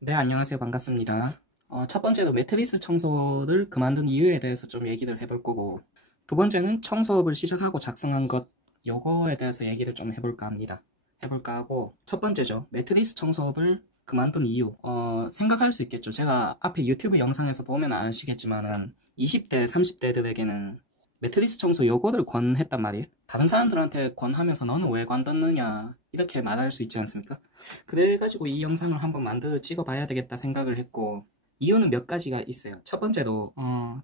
네, 안녕하세요. 반갑습니다. 첫 번째로 매트리스 청소를 그만둔 이유에 대해서 좀 얘기를 해볼 거고, 두 번째는 청소업을 시작하고 작성한 것, 요거에 대해서 얘기를 좀 해볼까 합니다. 해볼까 하고, 첫 번째죠. 매트리스 청소업을 그만둔 이유. 생각할 수 있겠죠. 제가 앞에 유튜브 영상에서 보면 아시겠지만은, 20대, 30대들에게는 매트리스 청소 요거를 권했단 말이에요. 다른 사람들한테 권하면서 너는 왜 관뒀느냐, 이렇게 말할 수 있지 않습니까? 그래가지고 이 영상을 한번 만들어 찍어봐야 되겠다 생각을 했고, 이유는 몇 가지가 있어요. 첫 번째로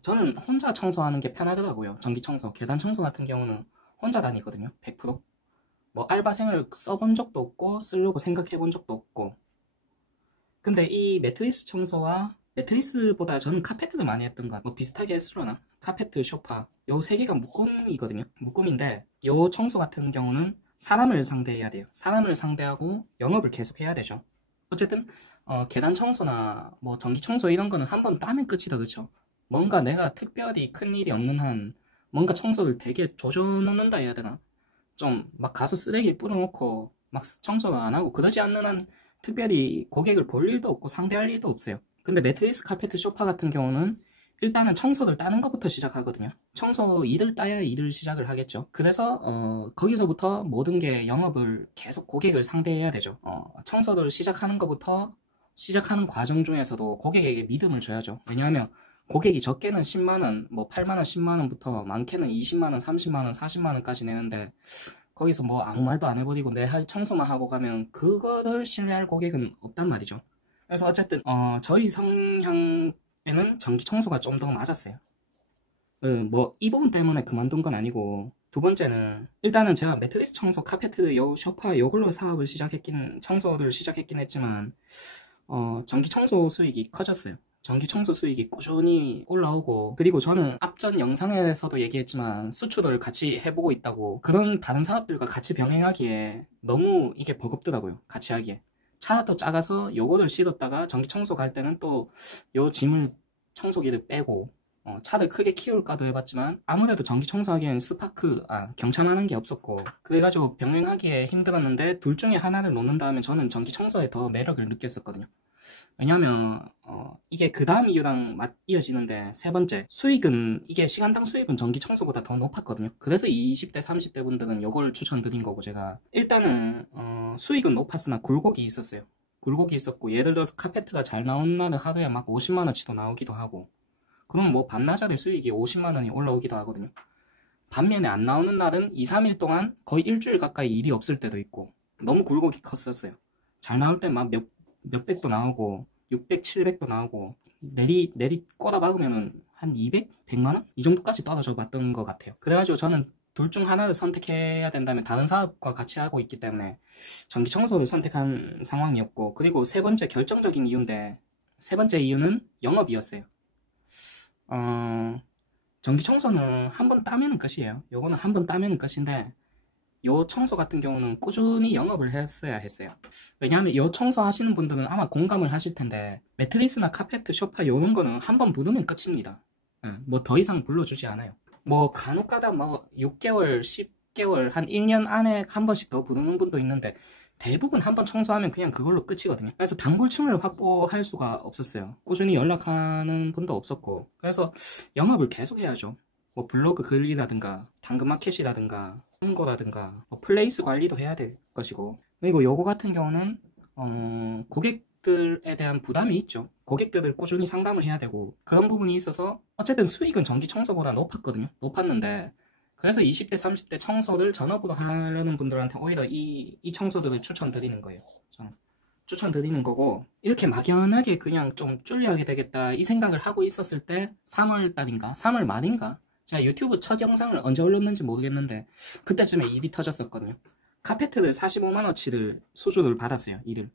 저는 혼자 청소하는 게 편하더라고요. 전기 청소, 계단 청소 같은 경우는 혼자 다니거든요. 100%. 뭐 알바생을 써본 적도 없고 쓰려고 생각해 본 적도 없고. 근데 이 매트리스 청소와 매트리스보다 저는 카페트를 많이 했던 것 같아요. 뭐 비슷하게 쓰려나? 카페트, 소파 요 세 개가 묶음이거든요. 묶음인데 요 청소 같은 경우는 사람을 상대해야 돼요. 사람을 상대하고 영업을 계속 해야 되죠. 어쨌든 계단 청소나 뭐 전기 청소 이런 거는 한 번 따면 끝이다, 그쵸? 뭔가 내가 특별히 큰 일이 없는 한 뭔가 청소를 되게 조져놓는다 해야 되나? 좀 막 가서 쓰레기 뿌려놓고 막 청소를 안 하고 그러지 않는 한 특별히 고객을 볼 일도 없고 상대할 일도 없어요. 근데 매트리스, 카페트, 소파 같은 경우는 일단은 청소를 따는 것부터 시작하거든요. 청소 일을 따야 일을 시작을 하겠죠. 그래서 거기서부터 모든 게 영업을 계속 고객을 상대해야 되죠. 청소를 시작하는 것부터 시작하는 과정 중에서도 고객에게 믿음을 줘야죠. 왜냐하면 고객이 적게는 10만원, 뭐 8만원, 10만원부터 많게는 20만원, 30만원, 40만원까지 내는데 거기서 뭐 아무 말도 안 해버리고 내 할 청소만 하고 가면 그거를 신뢰할 고객은 없단 말이죠. 그래서 어쨌든 저희 성향에는 전기 청소가 좀 더 맞았어요. 뭐 이 부분 때문에 그만둔 건 아니고, 두 번째는 일단은 제가 매트리스 청소, 카페트, 요 소파 요걸로 사업을 시작했긴 청소를 시작했긴 했지만 전기 청소 수익이 커졌어요. 전기 청소 수익이 꾸준히 올라오고, 그리고 저는 앞전 영상에서도 얘기했지만 수출을 같이 해보고 있다고. 그런 다른 사업들과 같이 병행하기에 너무 이게 버겁더라고요. 같이 하기에. 차도 작아서 요거를 실었다가 전기 청소 갈 때는 또 요 짐을 청소기를 빼고 차를 크게 키울까도 해봤지만 아무래도 전기 청소하기엔 경차만한 게 없었고, 그래가지고 병행하기에 힘들었는데 둘 중에 하나를 놓는다 하면 저는 전기 청소에 더 매력을 느꼈었거든요. 왜냐면 이게 그 다음 이유랑 이어지는데, 세 번째 수익은, 이게 시간당 수익은 전기 청소보다 더 높았거든요. 그래서 20대 30대 분들은 이걸 추천드린 거고, 제가 일단은 수익은 높았으나 굴곡이 있었어요. 굴곡이 있었고, 예를 들어서 카페트가 잘 나온 날은 하루에 막 50만원치도 나오기도 하고, 그럼 뭐 반나절의 수익이 50만원이 올라오기도 하거든요. 반면에 안 나오는 날은 2, 3일 동안 거의 일주일 가까이 일이 없을 때도 있고, 너무 굴곡이 컸었어요. 잘 나올 때 막 몇백도 나오고 600, 700도 나오고, 내리 꼬다 박으면은 한 200, 100만원? 이 정도까지 떨어져 봤던 것 같아요. 그래가지고 저는 둘 중 하나를 선택해야 된다면 다른 사업과 같이 하고 있기 때문에 전기 청소를 선택한 상황이었고, 그리고 세 번째 결정적인 이유인데, 세 번째 이유는 영업이었어요. 어, 전기 청소는 한 번 따면은 끝이에요. 요거는 한 번 따면은 끝인데, 요 청소 같은 경우는 꾸준히 영업을 했어야 했어요. 왜냐하면 요 청소 하시는 분들은 아마 공감을 하실 텐데, 매트리스나 카페트, 소파 요런 거는 한 번 부르면 끝입니다. 뭐 더 이상 불러주지 않아요. 뭐 간혹가다 뭐 6개월, 10개월, 한 1년 안에 한 번씩 더 부르는 분도 있는데, 대부분 한 번 청소하면 그냥 그걸로 끝이거든요. 그래서 단골층을 확보할 수가 없었어요. 꾸준히 연락하는 분도 없었고, 그래서 영업을 계속 해야죠. 뭐 블로그 글이라든가 당근마켓이라든가 홍보라든가 뭐 플레이스 관리도 해야 될 것이고, 그리고 요거 같은 경우는 고객들에 대한 부담이 있죠. 고객들을 꾸준히 상담을 해야 되고, 그런 부분이 있어서 어쨌든 수익은 전기 청소보다 높았거든요. 높았는데, 그래서 20대 30대 청소를 전업으로 하려는 분들한테 오히려 이 청소들을 추천드리는 거예요. 저는 추천드리는 거고, 이렇게 막연하게 그냥 좀 줄여야 되겠다 이 생각을 하고 있었을 때 3월달인가 3월 말인가 제가 유튜브 첫 영상을 언제 올렸는지 모르겠는데, 그때쯤에 일이 터졌었거든요. 카페트를 45만원치를 수주를 받았어요. 일을.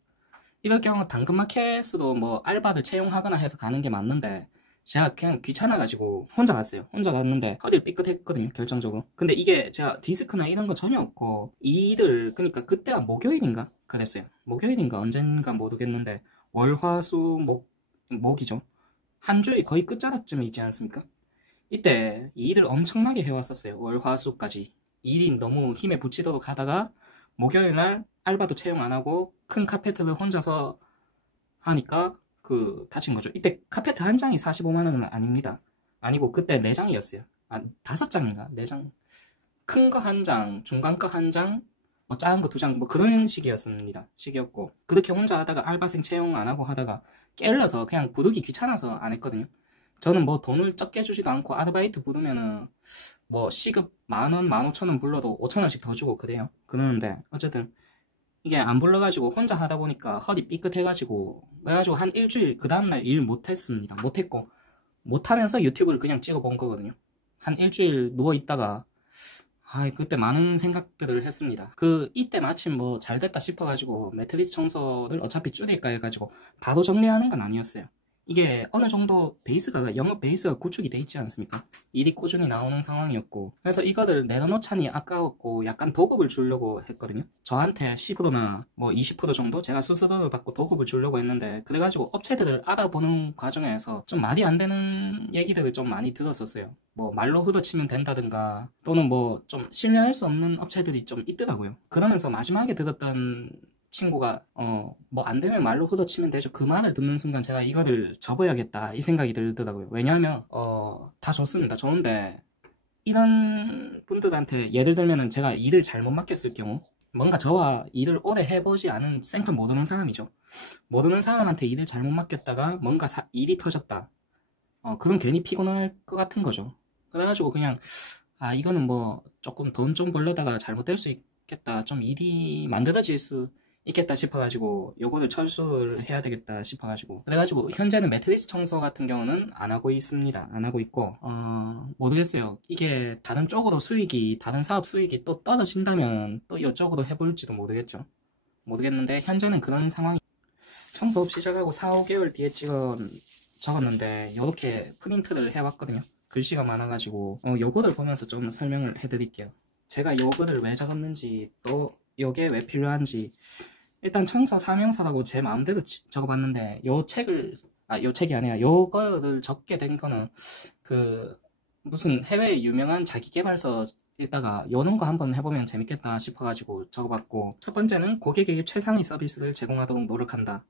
이럴 경우 당근마켓으로 뭐 알바를 채용하거나 해서 가는 게 맞는데, 제가 그냥 귀찮아가지고 혼자 갔어요. 혼자 갔는데 허리를 삐끗했거든요, 결정적으로. 근데 이게 제가 디스크나 이런 거 전혀 없고, 이 일을, 그러니까 그때가 목요일인가 그랬어요. 목요일인가 언젠가 모르겠는데, 목이죠. 한 주의 거의 끝자락쯤에 있지 않습니까? 이때 이 일을 엄청나게 해왔었어요. 월화수까지 일이 너무 힘에 부치도록 하다가 목요일날 알바도 채용 안 하고 큰 카페트를 혼자서 하니까 그 다친 거죠. 이때 카페트 한 장이 45만 원은 아닙니다. 아니고 그때 4장이었어요. 아, 5장인가? 4장. 큰 거 한 장, 중간 거 한 장, 뭐 작은 거 2장, 뭐 그런 식이었습니다. 식이었고 그렇게 혼자 하다가 알바생 채용 안 하고 하다가 게을러서 그냥 부르기 귀찮아서 안 했거든요. 저는 뭐 돈을 적게 주지도 않고 아르바이트 부르면은 뭐 시급 10,000원, 15,000원 불러도 5,000원씩 더 주고 그래요. 그러는데 어쨌든 이게 안 불러가지고 혼자 하다 보니까 허리 삐끗해가지고 그래가지고 한 일주일 그 다음날 일 못했습니다. 못했고 못하면서 유튜브를 그냥 찍어본 거거든요. 한 일주일 누워있다가 그때 많은 생각들을 했습니다. 이때 마침 뭐 잘됐다 싶어가지고 매트리스 청소를 어차피 줄일까 해가지고 바로 정리하는 건 아니었어요. 이게 어느 정도 베이스가, 영업 베이스가 구축이 돼 있지 않습니까? 일이 꾸준히 나오는 상황이었고 그래서 이거를 내려놓자니 아까웠고 약간 도급을 주려고 했거든요. 저한테 10%나 뭐 20% 정도 제가 수수료를 받고 도급을 주려고 했는데 그래가지고 업체들을 알아보는 과정에서 좀 말이 안 되는 얘기들을 좀 많이 들었었어요. 뭐 말로 후려치면 된다든가 또는 뭐 좀 신뢰할 수 없는 업체들이 좀 있더라고요. 그러면서 마지막에 들었던 친구가 뭐 안 되면 말로 후려치면 되죠. 그 말을 듣는 순간 제가 이거를 접어야겠다 이 생각이 들더라고요. 왜냐하면 다 좋습니다. 좋은데 이런 분들한테 예를 들면은 제가 일을 잘못 맡겼을 경우 뭔가 저와 일을 오래 해보지 않은 생판 모르는 사람이죠. 모르는 사람한테 일을 잘못 맡겼다가 뭔가 일이 터졌다. 그건 괜히 피곤할 것 같은 거죠. 그래가지고 그냥 이거는 뭐 조금 돈 좀 벌려다가 잘못될 수 있겠다. 좀 일이 만들어질 수 있겠다 싶어가지고 요거를 철수를 해야 되겠다 싶어가지고 그래가지고 현재는 매트리스 청소 같은 경우는 안 하고 있습니다. 안 하고 있고 모르겠어요. 이게 다른 쪽으로 다른 사업 수익이 또 떨어진다면 또 이쪽으로 해볼지도 모르겠죠. 모르겠는데 현재는 그런 상황이 청소업 시작하고 4, 5개월 뒤에 적었는데 이렇게 프린트를 해왔거든요. 글씨가 많아가지고 요거를 보면서 좀 설명을 해드릴게요. 제가 요거를 왜 적었는지 또 요게 왜 필요한지 일단 청소 사명서라고 제 마음대로 적어봤는데 요 책이 아니라 요거를 적게 된 거는 무슨 해외 유명한 자기계발서 읽다가 요런 거 한번 해보면 재밌겠다 싶어가지고 적어봤고 첫 번째는 고객에게 최상의 서비스를 제공하도록 노력한다.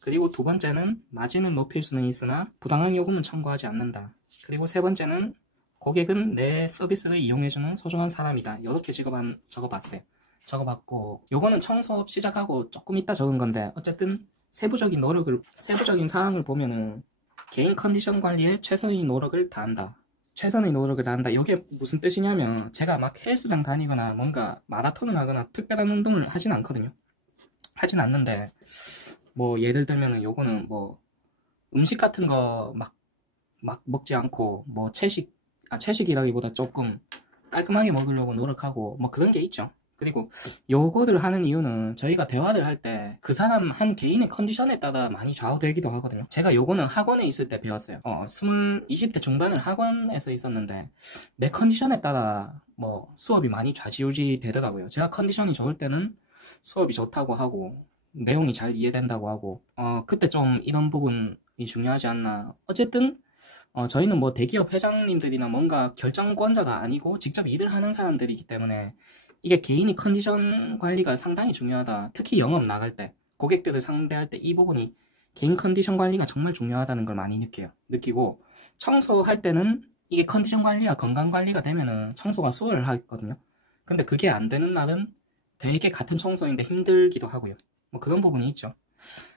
그리고 두 번째는 마진을 높일 수는 있으나 부당한 요금은 청구하지 않는다. 그리고 세 번째는 고객은 내 서비스를 이용해주는 소중한 사람이다. 이렇게 적어봤어요. 적어봤고 요거는 청소업 시작하고 조금 있다 적은 건데 어쨌든 세부적인 사항을 보면은 개인 컨디션 관리에 최선의 노력을 다한다. 최선의 노력을 다한다. 이게 무슨 뜻이냐면 제가 막 헬스장 다니거나 뭔가 마라톤을 하거나 특별한 운동을 하진 않거든요. 하진 않는데 뭐 예를 들면은 요거는 뭐 음식 같은 거 막 먹지 않고 뭐 채식이라기보다 조금 깔끔하게 먹으려고 노력하고 뭐 그런 게 있죠. 그리고 요거를 하는 이유는 저희가 대화를 할 때 그 사람 한 개인의 컨디션에 따라 많이 좌우되기도 하거든요. 제가 요거는 학원에 있을 때 배웠어요. 20대 중반을 학원에서 있었는데 내 컨디션에 따라 뭐 수업이 많이 좌지우지 되더라고요. 제가 컨디션이 좋을 때는 수업이 좋다고 하고 내용이 잘 이해된다고 하고 그때 좀 이런 부분이 중요하지 않나. 어쨌든 저희는 뭐 대기업 회장님들이나 뭔가 결정권자가 아니고 직접 일을 하는 사람들이기 때문에 이게 개인의 컨디션 관리가 상당히 중요하다. 특히 영업 나갈 때, 고객들을 상대할 때 이 부분이 개인 컨디션 관리가 정말 중요하다는 걸 많이 느끼고 청소할 때는 이게 컨디션 관리와 건강 관리가 되면은 청소가 수월하거든요. 근데 그게 안 되는 날은 되게 같은 청소인데 힘들기도 하고요. 뭐 그런 부분이 있죠.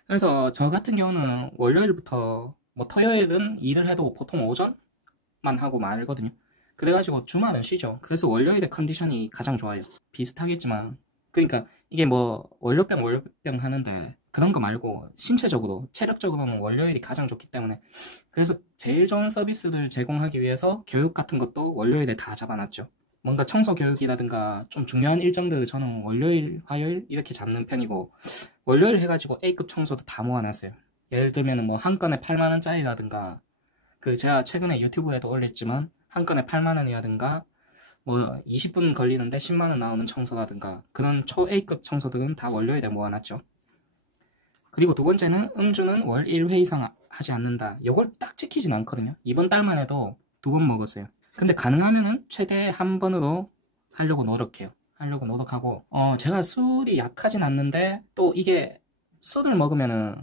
그래서 저 같은 경우는 월요일부터 뭐 토요일은 일을 해도 보통 오전만 하고 말거든요. 그래가지고 주말은 쉬죠. 그래서 월요일에 컨디션이 가장 좋아요. 비슷하겠지만 그러니까 이게 뭐 월요병 하는데 그런 거 말고 신체적으로 체력적으로는 월요일이 가장 좋기 때문에 그래서 제일 좋은 서비스를 제공하기 위해서 교육 같은 것도 월요일에 다 잡아놨죠. 뭔가 청소 교육이라든가 좀 중요한 일정들을 저는 월요일, 화요일 이렇게 잡는 편이고 월요일 해가지고 A급 청소도 다 모아놨어요. 예를 들면 뭐 한 건에 8만원짜리라든가 제가 최근에 유튜브에도 올렸지만 한 건에 8만원이라든가 뭐 20분 걸리는데 10만원 나오는 청소라든가 그런 초 A급 청소들은 다 월요일에 모아놨죠. 그리고 두 번째는 음주는 월 1회 이상 하지 않는다. 이걸 딱 지키진 않거든요. 이번 달만 해도 2번 먹었어요. 근데 가능하면은 최대 한 번으로 하려고 노력해요. 제가 술이 약하진 않는데 또 이게 술을 먹으면은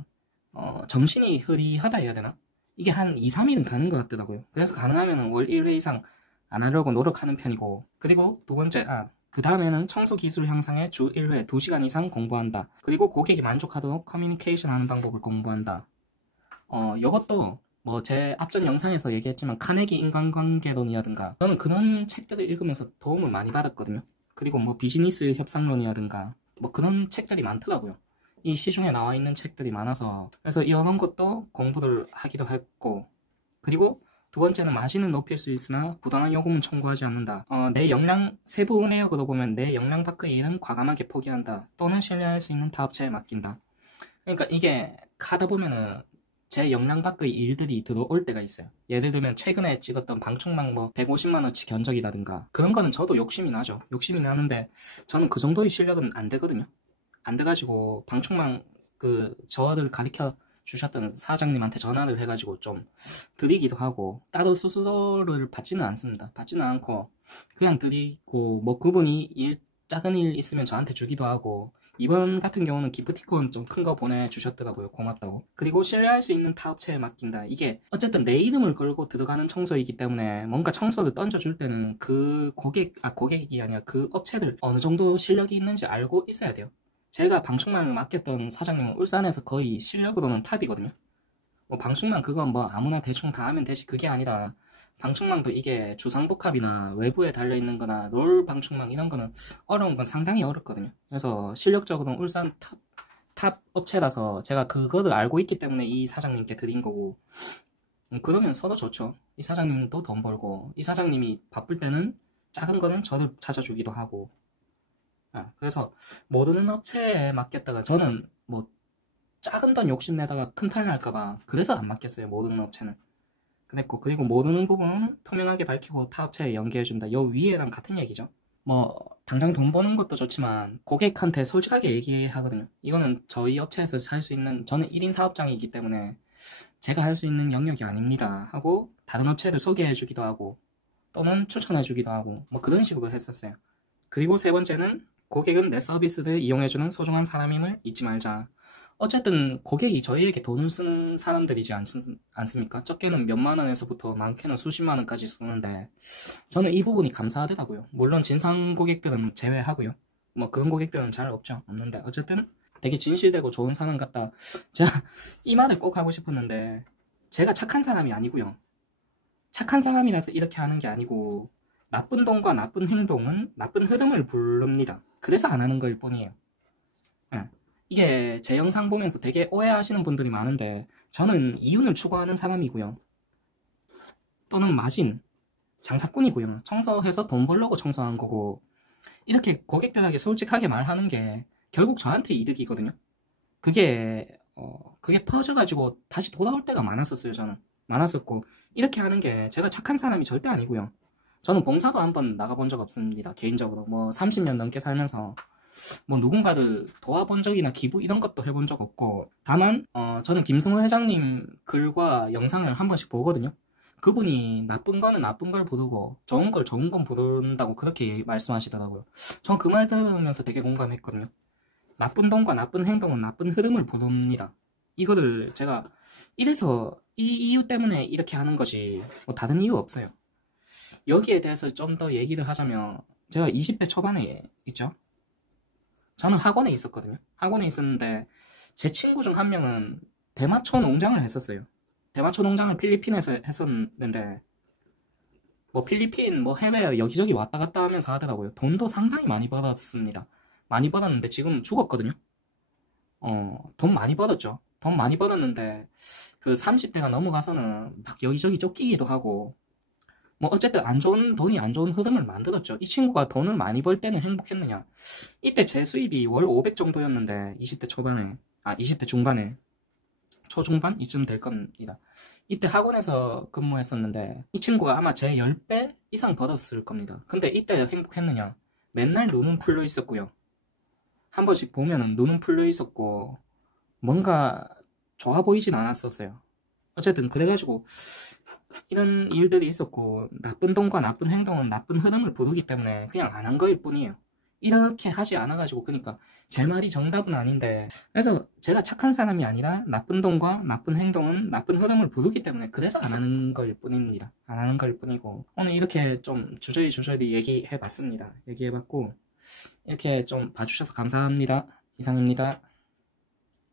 정신이 흐리하다 해야 되나? 이게 한 2, 3일은 가는 것 같더라고요. 그래서 가능하면 월 1회 이상 안 하려고 노력하는 편이고, 그리고 두 번째, 그 다음에는 청소 기술 향상에 주 1회 2시간 이상 공부한다. 그리고 고객이 만족하도록 커뮤니케이션 하는 방법을 공부한다. 이것도 뭐 제 앞전 영상에서 얘기했지만 카네기 인간관계론이라든가 저는 그런 책들을 읽으면서 도움을 많이 받았거든요. 그리고 뭐 비즈니스 협상론이라든가 뭐 그런 책들이 많더라고요. 이 시중에 나와 있는 책들이 많아서 그래서 이런 것도 공부를 하기도 했고, 그리고 두 번째는 마진은 높일 수 있으나 부당한 요금은 청구하지 않는다. 내 역량 세부 내역으로 보면 내 역량 밖의 일은 과감하게 포기한다. 또는 신뢰할 수 있는 타업체에 맡긴다. 그러니까 이게 하다 보면은 제 역량 밖의 일들이 들어올 때가 있어요. 예를 들면 최근에 찍었던 방충망 뭐 150만원치 견적이라든가 그런 거는 저도 욕심이 나죠. 욕심이 나는데 저는 그 정도의 실력은 안 되거든요. 안 돼가지고 방충망 저를 가르쳐 주셨던 사장님한테 전화를 해가지고 좀 드리기도 하고, 따로 수수료를 받지는 않습니다. 받지는 않고 그냥 드리고, 뭐 그분이 작은 일 있으면 저한테 주기도 하고, 이번 같은 경우는 기프티콘 좀 큰 거 보내주셨더라고요. 고맙다고. 그리고 신뢰할 수 있는 타업체에 맡긴다. 이게 어쨌든 내 이름을 걸고 들어가는 청소이기 때문에 뭔가 청소를 던져줄 때는 그 고객이 아니라 그 업체를 어느 정도 실력이 있는지 알고 있어야 돼요. 제가 방충망을 맡겼던 사장님은 울산에서 거의 실력으로는 탑이거든요. 뭐 방충망 그건 뭐 아무나 대충 다 하면 되지, 그게 아니라 방충망도 이게 주상복합이나 외부에 달려있는 거나 롤 방충망 이런 거는 어려운 건 상당히 어렵거든요. 그래서 실력적으로는 울산 탑 업체라서 제가 그거를 알고 있기 때문에 이 사장님께 드린 거고, 그러면 서로 좋죠. 이 사장님도 돈 벌고, 이 사장님이 바쁠 때는 작은 거는 저를 찾아주기도 하고. 그래서 모르는 업체에 맡겼다가 저는 뭐 작은 돈 욕심내다가 큰 탈 날까봐 그래서 안 맡겼어요. 모르는 업체는. 그랬고, 그리고 모르는 부분은 투명하게 밝히고 타 업체에 연계해준다. 요 위에랑 같은 얘기죠. 뭐 당장 돈 버는 것도 좋지만 고객한테 솔직하게 얘기하거든요. 이거는 저희 업체에서 할 수 있는, 저는 1인 사업장이기 때문에 제가 할 수 있는 영역이 아닙니다 하고 다른 업체를 소개해주기도 하고 또는 추천해주기도 하고 뭐 그런 식으로 했었어요. 그리고 세 번째는 고객은 내 서비스를 이용해주는 소중한 사람임을 잊지 말자. 어쨌든 고객이 저희에게 돈을 쓰는 사람들이지 않습니까? 적게는 몇만 원에서부터 많게는 수십만 원까지 쓰는데 저는 이 부분이 감사하더라고요. 물론 진상 고객들은 제외하고요. 뭐 그런 고객들은 잘 없는데 어쨌든 되게 진실되고 좋은 사람 같다. 제가 이 말을 꼭 하고 싶었는데 제가 착한 사람이 아니고요. 착한 사람이라서 이렇게 하는 게 아니고 나쁜 돈과 나쁜 행동은 나쁜 흐름을 부릅니다. 그래서 안 하는 거일 뿐이에요. 이게 제 영상 보면서 되게 오해하시는 분들이 많은데 저는 이윤을 추구하는 사람이고요. 또는 마진, 장사꾼이고요. 청소해서 돈 벌려고 청소한 거고, 이렇게 고객들에게 솔직하게 말하는 게 결국 저한테 이득이거든요. 그게 퍼져가지고 다시 돌아올 때가 많았었어요. 저는 많았었고, 이렇게 하는 게 제가 착한 사람이 절대 아니고요. 저는 봉사도 한번 나가본 적 없습니다. 개인적으로 뭐 30년 넘게 살면서 뭐 누군가를 도와본 적이나 기부 이런 것도 해본 적 없고, 다만 저는 김승호 회장님 글과 영상을 한 번씩 보거든요. 그분이 나쁜 거는 나쁜 걸 부르고 좋은 걸 좋은 건 부른다고 그렇게 말씀하시더라고요. 전 그 말 들으면서 되게 공감했거든요. 나쁜 돈과 나쁜 행동은 나쁜 흐름을 부릅니다. 이거를 제가 이래서 이 이유 때문에 이렇게 하는 것이 뭐 다른 이유 없어요. 여기에 대해서 좀 더 얘기를 하자면 제가 20대 초반에 있죠. 저는 학원에 있었거든요. 학원에 있었는데 제 친구 중 한 명은 대마초 농장을 했었어요. 대마초 농장을 필리핀에서 했었는데 뭐 필리핀 뭐 해외 여기저기 왔다 갔다 하면서 하더라고요. 돈도 상당히 많이 벌었습니다. 많이 벌었는데 지금 죽었거든요. 돈 많이 벌었죠. 돈 많이 벌었는데 그 30대가 넘어가서는 막 여기저기 쫓기기도 하고 뭐 어쨌든 돈이 안 좋은 흐름을 만들었죠. 이 친구가 돈을 많이 벌 때는 행복했느냐? 이때 제 수입이 월 500 정도였는데 20대 초반에 20대 중반에 초중반 이쯤 될 겁니다. 이때 학원에서 근무했었는데 이 친구가 아마 제 10배 이상 벌었을 겁니다. 근데 이때 행복했느냐? 맨날 눈은 풀려 있었고요. 한 번씩 보면은 눈은 풀려 있었고 뭔가 좋아 보이진 않았었어요. 어쨌든 그래가지고 이런 일들이 있었고 나쁜 돈과 나쁜 행동은 나쁜 흐름을 부르기 때문에 그냥 안 한 거일 뿐이에요. 이렇게 하지 않아가지고, 그러니까 제 말이 정답은 아닌데, 그래서 제가 착한 사람이 아니라 나쁜 돈과 나쁜 행동은 나쁜 흐름을 부르기 때문에 그래서 안 하는 걸 뿐입니다. 안 하는 걸 뿐이고, 오늘 이렇게 좀 주저리 얘기해봤습니다. 얘기해봤고, 이렇게 좀 봐주셔서 감사합니다. 이상입니다.